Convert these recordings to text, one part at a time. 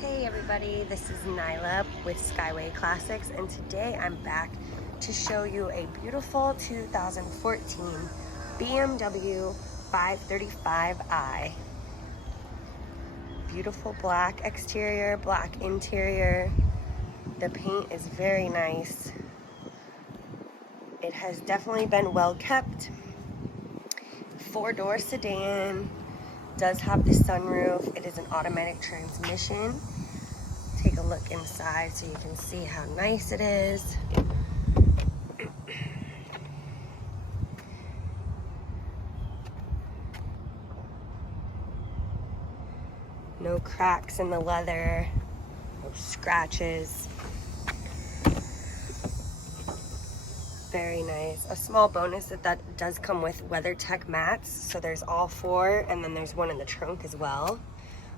Hey everybody, this is Nyla with Skyway Classics, and today I'm back to show you a beautiful 2014 BMW 535i. Beautiful black exterior, black interior. The paint is very nice. It has definitely been well kept. 4-door sedan. Does have the sunroof. It is an automatic transmission. Take a look inside so you can see how nice it is. No cracks in the leather, no scratches. Very nice. A small bonus that does come with WeatherTech mats. So there's all 4, and then there's one in the trunk as well.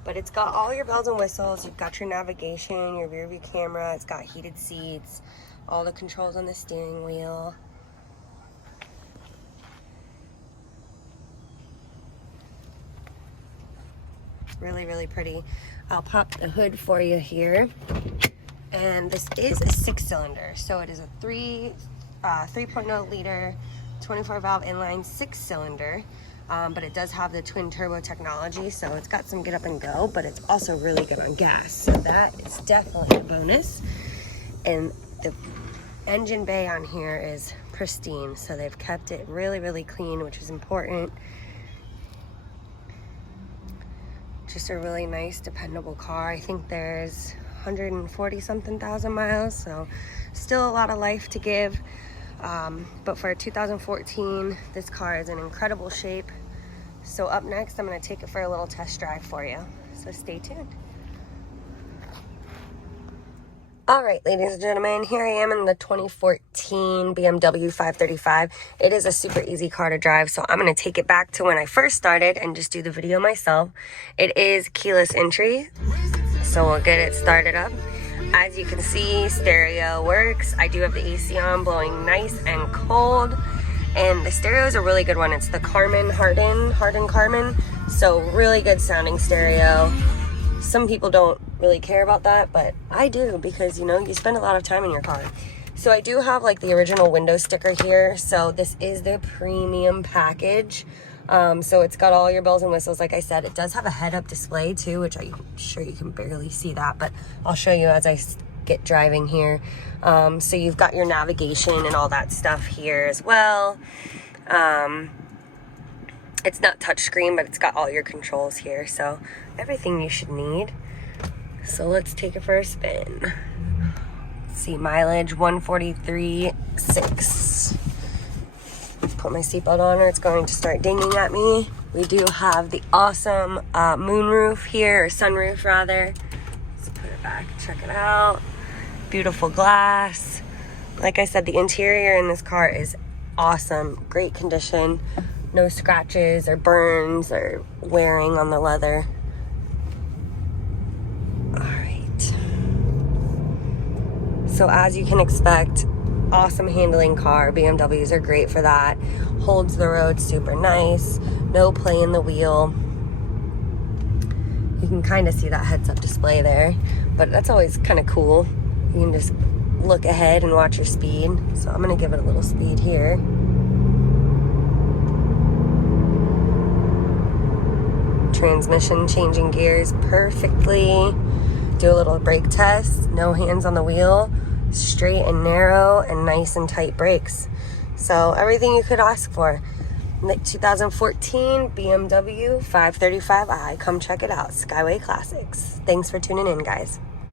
But it's got all your bells and whistles. You've got your navigation, your rear view camera. It's got heated seats, all the controls on the steering wheel. Really, really pretty. I'll pop the hood for you here. And this is a 6-cylinder. So it is a 3.0 liter, 24 valve inline 6-cylinder. But it does have the twin turbo technology, so it's got some get up and go, but it's also really good on gas. So that is definitely a bonus. And the engine bay on here is pristine, so they've kept it really, really clean, which is important. Just a really nice, dependable car. I think there's 140 something thousand miles, so still a lot of life to give. But for 2014, this car is in incredible shape. So up next, I'm going to take it for a little test drive for you. So stay tuned. All right, ladies and gentlemen, here I am in the 2014 BMW 535. It is a super easy car to drive, so I'm going to take it back to when I first started and just do the video myself. It is keyless entry, so we'll get it started up. As you can see, stereo works. I do have the AC on, blowing nice and cold. And the stereo is a really good one. It's the Carmen Hardin Carmen. So really good sounding stereo. Some people don't really care about that, but I do, because you know, you spend a lot of time in your car. So I do have like the original window sticker here. So this is the premium package. So it's got all your bells and whistles. Like I said, it does have a head-up display too, which I'm sure you can barely see that, but I'll show you as I get driving here. So you've got your navigation and all that stuff here as well. It's not touchscreen, but it's got all your controls here, so everything you should need. So let's take it for a spin. Let's see, mileage 143.6. Put my seatbelt on, or it's going to start dinging at me. We do have the awesome moonroof here, or sunroof rather. Let's put it back, check it out. Beautiful glass. Like I said, the interior in this car is awesome, great condition. No scratches or burns or wearing on the leather. All right. So as you can expect, awesome handling car. BMWs are great for that. Holds the road super nice. No play in the wheel. You can kind of see that heads-up display there, but that's always kind of cool. You can just look ahead and watch your speed. So I'm gonna give it a little speed here. Transmission changing gears perfectly. Do a little brake test. No hands on the wheel. Straight and narrow and nice and tight brakes. So everything you could ask for. The 2014 BMW 535i. Come check it out. Skyway Classics. Thanks for tuning in, guys.